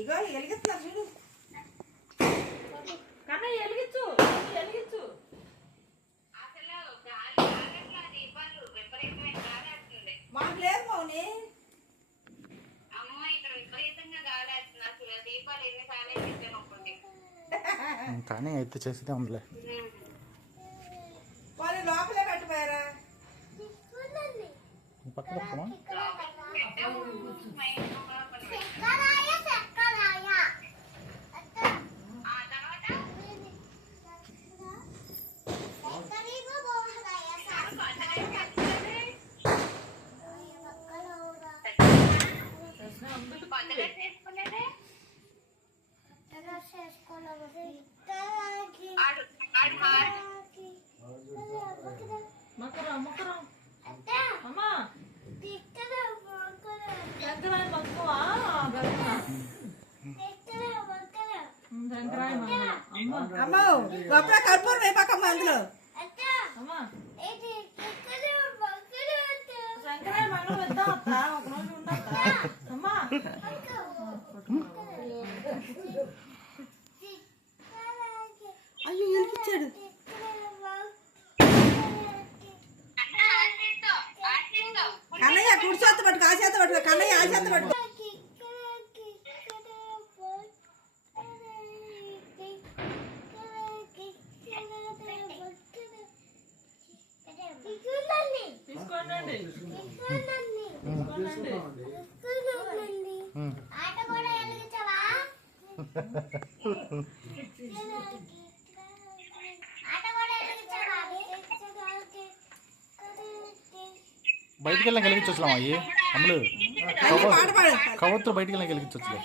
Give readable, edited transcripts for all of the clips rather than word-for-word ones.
ఇగో ఎలిగిస్తున్నా చూడు. కన్నా ఎలిగించు ఎలిగించు. మాకు లేదు మౌని. కానీ అయితే చేసేదే ఉందిలే. వాళ్ళు లోపలే పెట్టిపోయారా? పక్కన అమ్మ గొప్ప కర్పూరం వేపకమ్మ అందులో. అయ్యో ఎలిగించాడు. కన్నయ్య కుడి చేత పట్టుకు, ఆ చేత పట్టుకో. కన్నయ్య ఆ చేత పట్టుకో. బయటికి వెళ్ళినా కలిగించవచ్చులే అయ్యి అమ్ములు. కవత్తులు బయటికి వెళ్ళినా కలిగించవచ్చులే.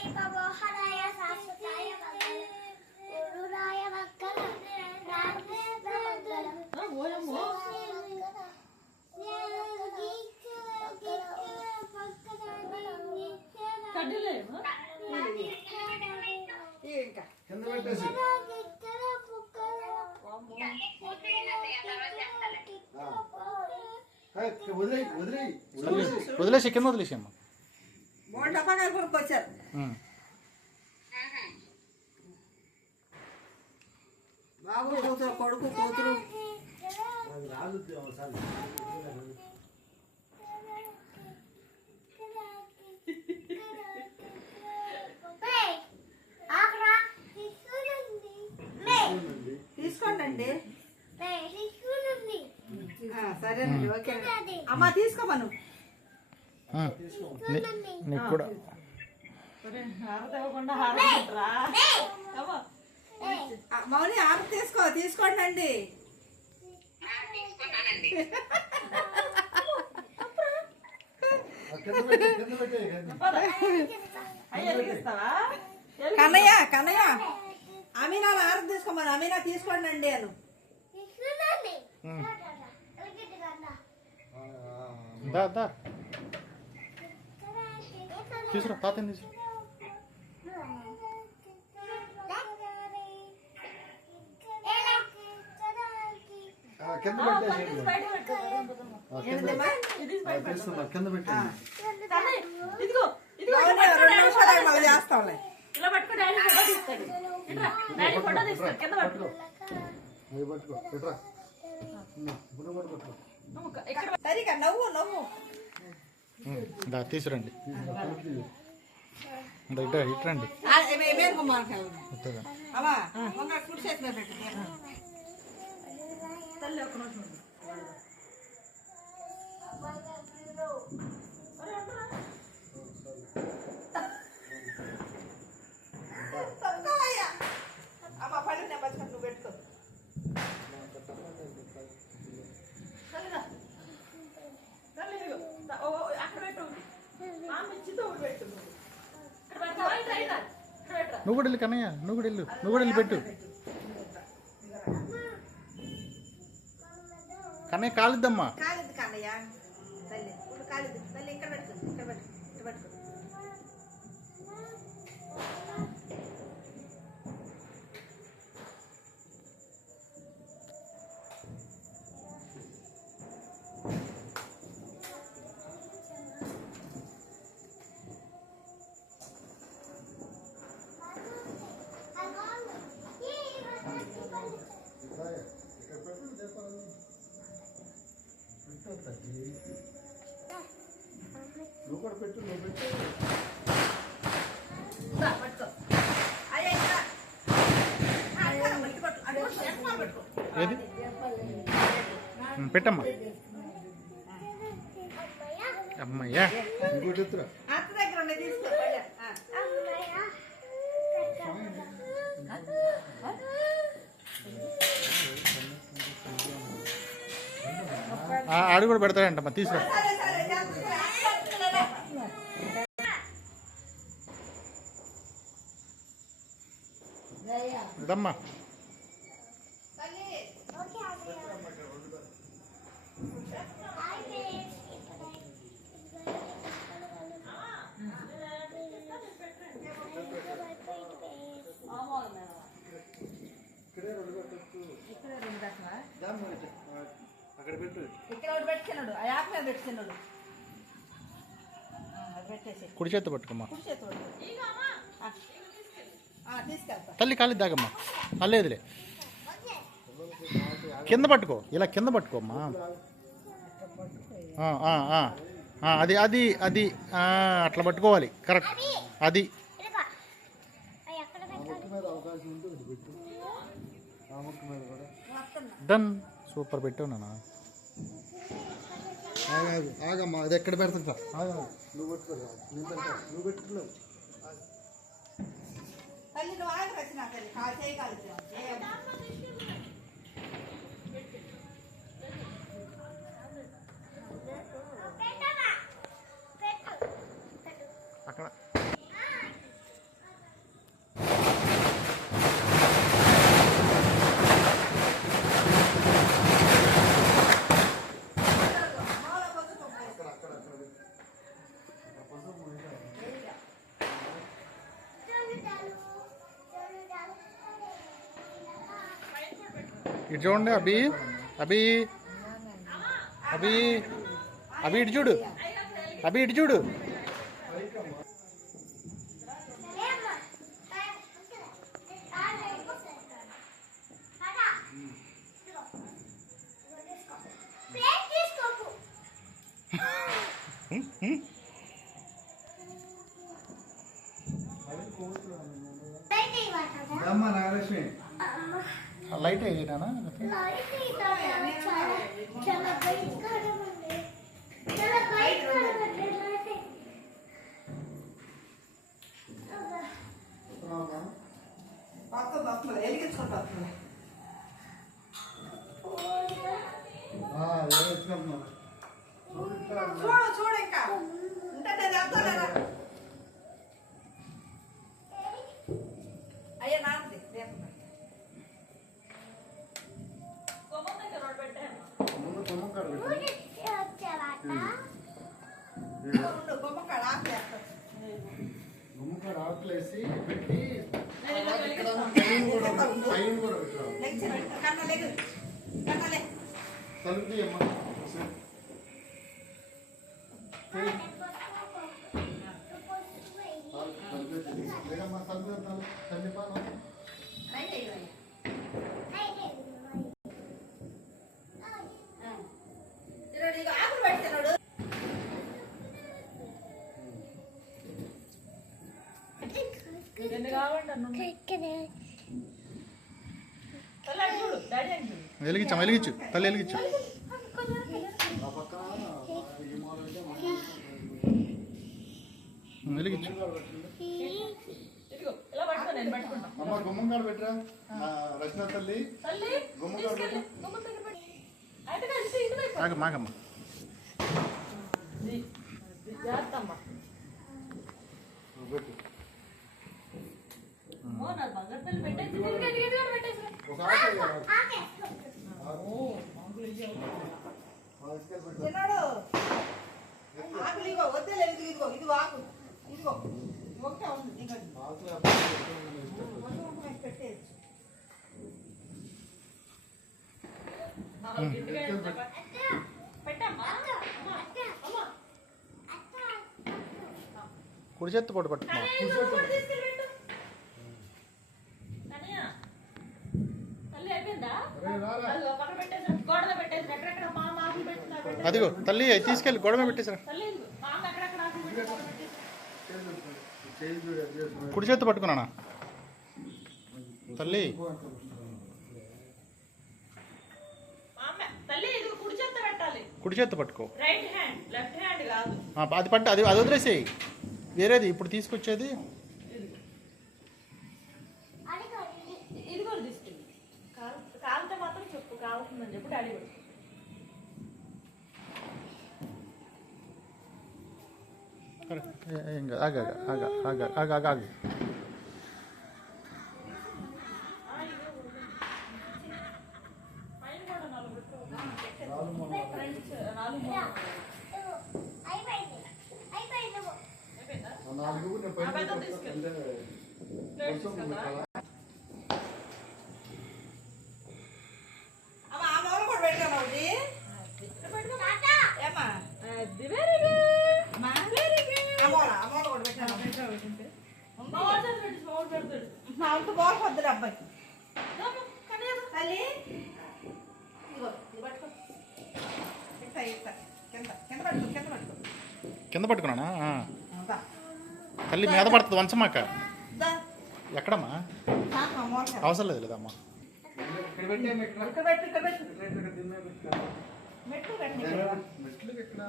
వదిలేసి కింద వదిలేసి అమ్మ. డబ్బాకాయలు కొనుక్కొచ్చారు. బాబు కూతురు, కొడుకు కూతురు. తీసుకోండి. సరేనండి, ఓకే. అమ్మ తీసుకోమను. నీకు కూడా మౌని ఆర్డర్ తీసుకోండి అండి. కన్నయ్య అమీనా ఆర్డర్ తీసుకోమను. అమీనా తీసుకోండి అండి అను. తీసుకురా తాతని తీసుకురా. చేస్తాంలే. సరిగా నవ్వు తీసురండి. ఇట్రండి. అమ్మ పళ్ళు నెమ్మది నువ్వు పెట్టుకో. నువ్వు కూడా వెళ్ళి కన్నయ్య, నువ్వు కూడా వెళ్ళి పెట్టు. కన్నయ్య కాలిద్దమ్మా. కాలిద్దు కన్నయ్య. తల్లి ఇప్పుడు కాలిద్దు. తల్లి ఇక్కడ పెట్టుకో. ఇక్కడ పెట్టుకో. నువ్వు కూడా పెట్టు నువ్వు పెట్టు దా, పట్టుకో. అయ్యా, ఇక్కడ. ఇటు పట్టు. అటు పట్టు. వెనకాల పట్టుకో. ఏది పెట్టమ్మా. అమ్మయ్యా ఇంకోటి ఎత్తురా అత్త దగ్గర ఉండే తీసుకో. అయ్యా. ఆడు కూడా పెడతాడంటమ్మా, తీసుకురా. సరే సరే చేస్తా. ఇదమ్మా. ఇక్కడే రెండు పెట్టచ్చు ఇక్కడ రెండు పెట్టవా? అక్కడ పెట్టు ఇక్కడ ఒకటి పెట్టినాడు. ఆ యాప్ మీద పెట్టినాడు. అది పెట్టేసి కుడి చేత్తో పట్టుకోమ్మా. కుడి చేతి పట్టుకో. తీసుకెళ్తా. తల్లి కాలి దాగమ్మా. లేదులే, కింద పట్టుకో, ఇలా కింద పట్టుకోమ్మా. అది అది అది అట్లా పట్టుకోవాలి. కరెక్ట్. అది ముక్కు మీద అవకాశం ఉంటే ఇది పెట్టు ఆ ముక్కు మీద కూడా డన్. సూపర్ పెట్టావు నాన్న. ఆగమ్మా అది ఎక్కడ పెడతా ఆగా నువ్వు పెట్టుకోరా నేను పెడతా నువ్వు పెట్టుకోలేవు తల్లి నువ్వు ఆగి వచ్చిన తల్లి కాలు చేయి కాలు అక్కడ ఇటు చూడండి. అభి అభి అభి అభి ఇటు చూడు. అభి ఇటు చూడు. అమ్మ నాగలక్ష్మి లైట్ అయ్యేనా? వస్తుంది వెలిగించుకుంటా. చూడు చూడు ఇంకా ఇంకా నేను వెళ్తాను. అయ్యా నాన్నది గుమ్మం దగ్గర ఒకటి పెట్టాను. ముందు కొమ్మ కాడ పెట్టు బొమ్మ కాడ ఆపేస్తాను. గుమ్మ కాడ ఆకులేసి పెట్టి నేను ఇలా ఇక్కడ వెలిగిస్తాను. పైన కూడా పైన కూడా పెట్టు లెగ్స్ కన్నా లెగ్ కన్నాలే. తలుపు అమ్మ లేదమ్మా తలుపు తల్లి పాలు రైట్ అయ్యో ఇక ఆకులు పెడుతున్నాడు. ఎన్ని కావాలంటే అన్నం. తల్లి అటు చూడు, డాడీ అని చూడు. వెలిగించాం, వెలిగించు తల్లి, వెలిగించు. ఆ పక్కన ఈ మూలంటే వెలిగించు. ఇదిగో ఇలా పట్టుకో, నేను పట్టుకుంటా. అమ్మ గుమ్మం కాడ పెట్టరా రచన తల్లి తల్లి గుమ్మం కాడ తీసుకెళ్ళు, పెట్టు గుమ్మం దగ్గర పెట్టు. అయితే కలిసి ఇటు వైపు. ఆగ మాగమ్మ. జాగ్రత్త అమ్మా. పెట్టు ఓ నా బంగారు తల్లి పెట్టేసి ఇది కూడా పెట్టేసి. ఒక ఆకు వేయాలి. పెట్టు చిన్నాడు ఆకులు ఇగో వద్దే లేదు. ఇదిగో ఇది ఆకు ఇదిగో ఒకటే ఉంది. ఇంకా పెట్టేయచ్చు. గట్టిగా పెట్టమ్మా. అమ్మా అమ్మా కుడి చేత్తో కూడా పట్టుకున్నా. తల్లి అయిపోయిందా? రే రారా అది పక్కన పెట్టేసి గోడలో పెట్టేసి ఎక్కడెక్కడ మా మాటలు పెట్టినా అదిగో తల్లి అవి తీసుకెళ్ళి గొడవ పెట్టేసారా. తల్లి ఇదిగో. మామ అక్కడక్కడ ఆకు. కుడి చేత్తో పట్టుకున్నానా తల్లి. మామ తల్లి ఇదిగో కుడి చేత్త పెట్టాలి. కుడి చేత్తో పట్టుకో. రైట్ హ్యాండ్, లెఫ్ట్ హ్యాండ్ కాదు. అది పట్టు, అది అది వదిలేసేయి. వేరేది ఇప్పుడు తీసుకొచ్చేది. ఇది కూడా తీసుకెళ్ళి. కాలితే మాత్రం చెప్పు కాలుతుందని చెప్పు డాడీ కూడా. ఏం కాదు, ఆగా ఆగా ఆగా ఆగా ఆగా ఆగు. పైన కూడా 4 పెట్టు. ఫ్రంట్ 4 అయిపోయిందా? ఆ పెద్ద తీసుకెళ్ళి. ప్లేట్ తీసుకెళ్తా. అమ్మ ఆ మూల కూడా పెట్టాను ఒకటి. ఏమ్మా అది వెరీ గుడ్. అమ్మా వెరీ గుడ్. ఆ మూల కూడా పెట్టాను. మా వాడు చేసి పెట్టు, మా వాడు పెడతాడు. మా అంత బాగా పొద్దుడు అబ్బాయి. రాము, కనీసం. తల్లి ఇదిగో ఇది పట్టుకో. ఇట్లా ఇట్లా కింద కింద పట్టుకో, కింద పట్టుకో. కింద పట్టుకున్నానా. దా తల్లి మీద పడుతుంది వంచమాక. దా ఎక్కడమ్మా చాకు ఆ మూల పెట్టు. అవసరం లేదు లేదమ్మా. ఇక్కడ పెట్టు, ఇక్కడ పెట్టు. మెట్లు పెట్టు ఇక్కడ.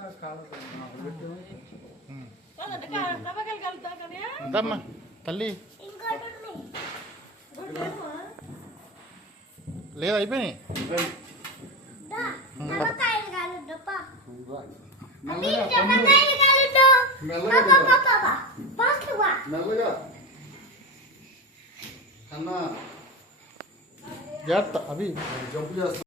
కాదంటే నమ్మకాలు కలుగుతా కానీ అదమ్మా తల్లి లేదు అయిపోయినాయి. మెల్లగా అన్న జాగ్రత్త అవి జంపు చేస్తా.